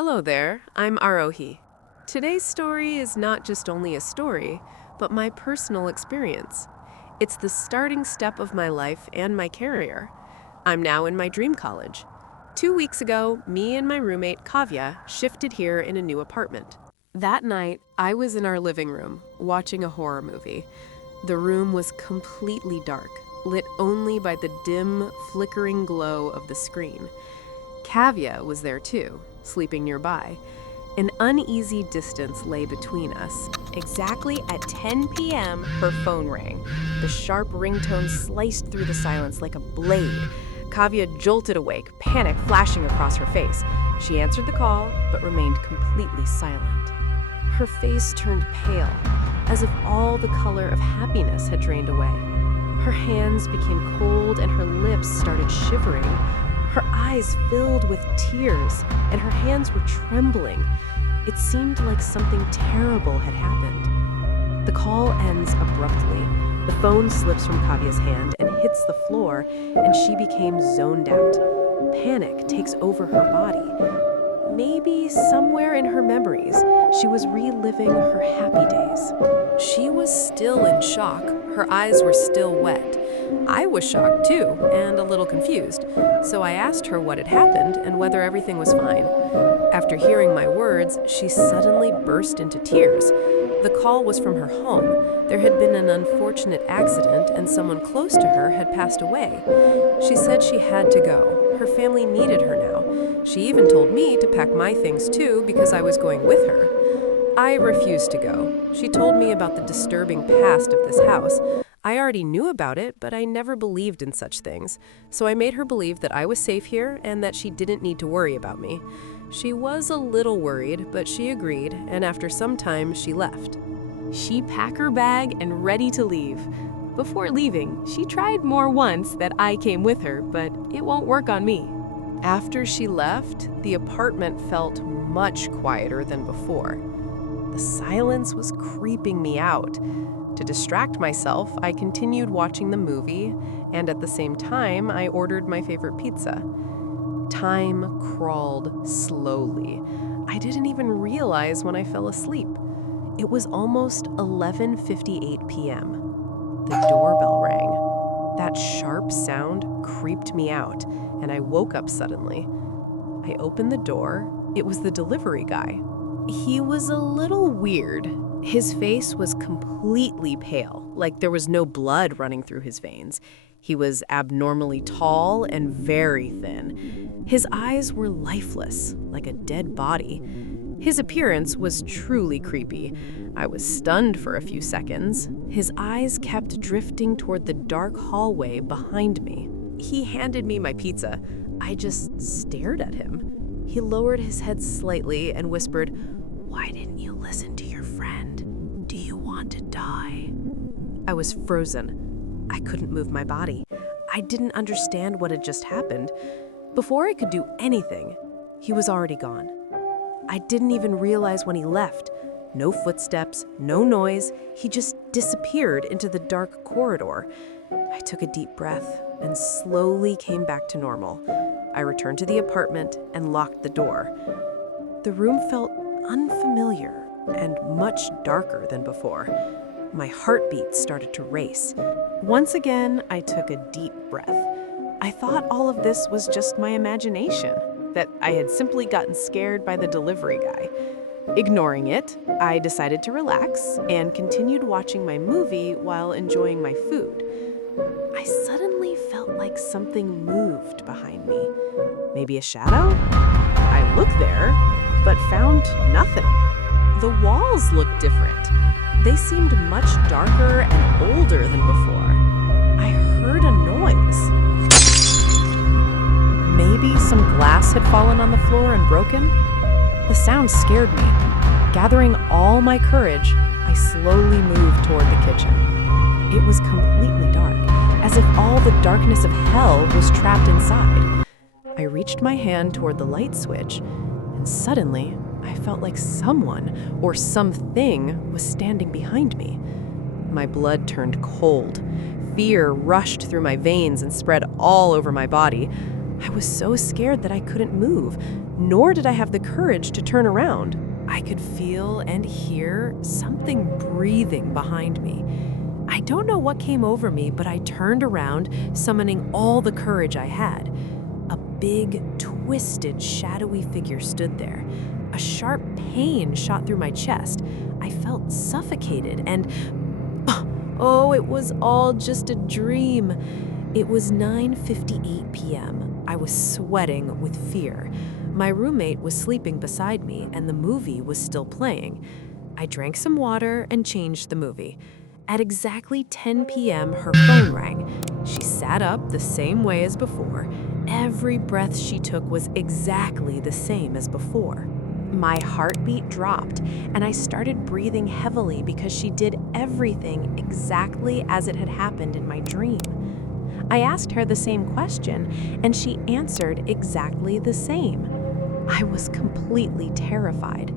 Hello there, I'm Aarohi. Today's story is not just only a story, but my personal experience. It's the starting step of my life and my career. I'm now in my dream college. 2 weeks ago, me and my roommate Kavya shifted here in a new apartment. That night, I was in our living room watching a horror movie. The room was completely dark, lit only by the dim, flickering glow of the screen. Kavya was there too, sleeping nearby. An uneasy distance lay between us. Exactly at 10 p.m., her phone rang. The sharp ringtone sliced through the silence like a blade. Kavya jolted awake, panic flashing across her face. She answered the call, but remained completely silent. Her face turned pale, as if all the color of happiness had drained away. Her hands became cold and her lips started shivering. Her eyes filled with tears, and her hands were trembling. It seemed like something terrible had happened. The call ends abruptly. The phone slips from Kavya's hand and hits the floor, and she became zoned out. Panic takes over her body. Maybe somewhere in her memories, she was reliving her happy days. She was still in shock. Her eyes were still wet. I was shocked too, and a little confused, so I asked her what had happened and whether everything was fine. After hearing my words, she suddenly burst into tears. The call was from her home. There had been an unfortunate accident and someone close to her had passed away. She said she had to go. Her family needed her now. She even told me to pack my things too because I was going with her. I refused to go. She told me about the disturbing past of this house. I already knew about it, but I never believed in such things. So I made her believe that I was safe here and that she didn't need to worry about me. She was a little worried, but she agreed, and after some time, she left. She packed her bag and ready to leave. Before leaving, she tried more once that I came with her, but it won't work on me. After she left, the apartment felt much quieter than before. The silence was creeping me out. To distract myself, I continued watching the movie, and at the same time, I ordered my favorite pizza. Time crawled slowly. I didn't even realize when I fell asleep. It was almost 11:58 p.m. The doorbell rang. That sharp sound creeped me out, and I woke up suddenly. I opened the door. It was the delivery guy. He was a little weird. His face was completely pale, like there was no blood running through his veins. He was abnormally tall and very thin. His eyes were lifeless, like a dead body. His appearance was truly creepy. I was stunned for a few seconds. His eyes kept drifting toward the dark hallway behind me. He handed me my pizza. I just stared at him. He lowered his head slightly and whispered, "Why didn't you listen to your friend? Do you want to die?" I was frozen. I couldn't move my body. I didn't understand what had just happened. Before I could do anything, he was already gone. I didn't even realize when he left. No footsteps, no noise. He just disappeared into the dark corridor. I took a deep breath and slowly came back to normal. I returned to the apartment and locked the door. The room felt unfamiliar and much darker than before. My heartbeat started to race. Once again, I took a deep breath. I thought all of this was just my imagination, that I had simply gotten scared by the delivery guy. Ignoring it, I decided to relax and continued watching my movie while enjoying my food. I suddenly felt like something moved behind me. Maybe a shadow? I looked there, but found nothing. The walls looked different. They seemed much darker and older than before. I heard a noise. Maybe some glass had fallen on the floor and broken? The sound scared me. Gathering all my courage, I slowly moved toward the kitchen. It was completely dark, as if all the darkness of hell was trapped inside. I reached my hand toward the light switch, and suddenly, I felt like someone or something was standing behind me. My blood turned cold. Fear rushed through my veins and spread all over my body. I was so scared that I couldn't move, nor did I have the courage to turn around. I could feel and hear something breathing behind me. I don't know what came over me, but I turned around, summoning all the courage I had. A big, twisted, shadowy figure stood there. A sharp pain shot through my chest. I felt suffocated and... Oh, it was all just a dream. It was 9:58 p.m. I was sweating with fear. My roommate was sleeping beside me, and the movie was still playing. I drank some water and changed the movie. At exactly 10 p.m., her phone rang. She sat up the same way as before. Every breath she took was exactly the same as before. My heartbeat dropped, and I started breathing heavily because she did everything exactly as it had happened in my dream. I asked her the same question, and she answered exactly the same. I was completely terrified.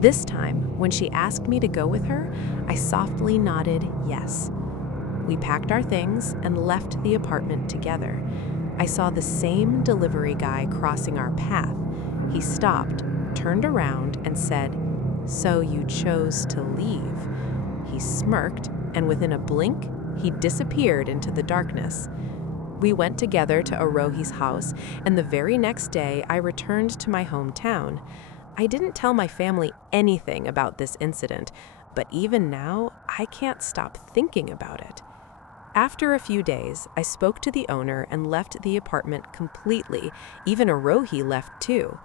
This time, when she asked me to go with her, I softly nodded yes. We packed our things and left the apartment together. I saw the same delivery guy crossing our path. He stopped, turned around, and said, "So you chose to leave." He smirked, and within a blink, he disappeared into the darkness. We went together to Aarohi's house, and the very next day, I returned to my hometown. I didn't tell my family anything about this incident, but even now, I can't stop thinking about it. After a few days, I spoke to the owner and left the apartment completely. Even Aarohi left too.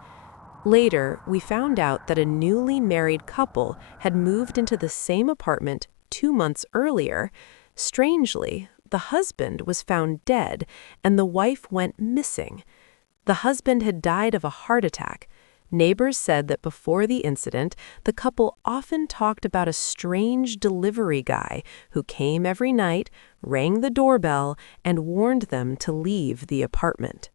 Later, we found out that a newly married couple had moved into the same apartment 2 months earlier. Strangely, the husband was found dead and the wife went missing. The husband had died of a heart attack. Neighbors said that before the incident, the couple often talked about a strange delivery guy who came every night, rang the doorbell, and warned them to leave the apartment.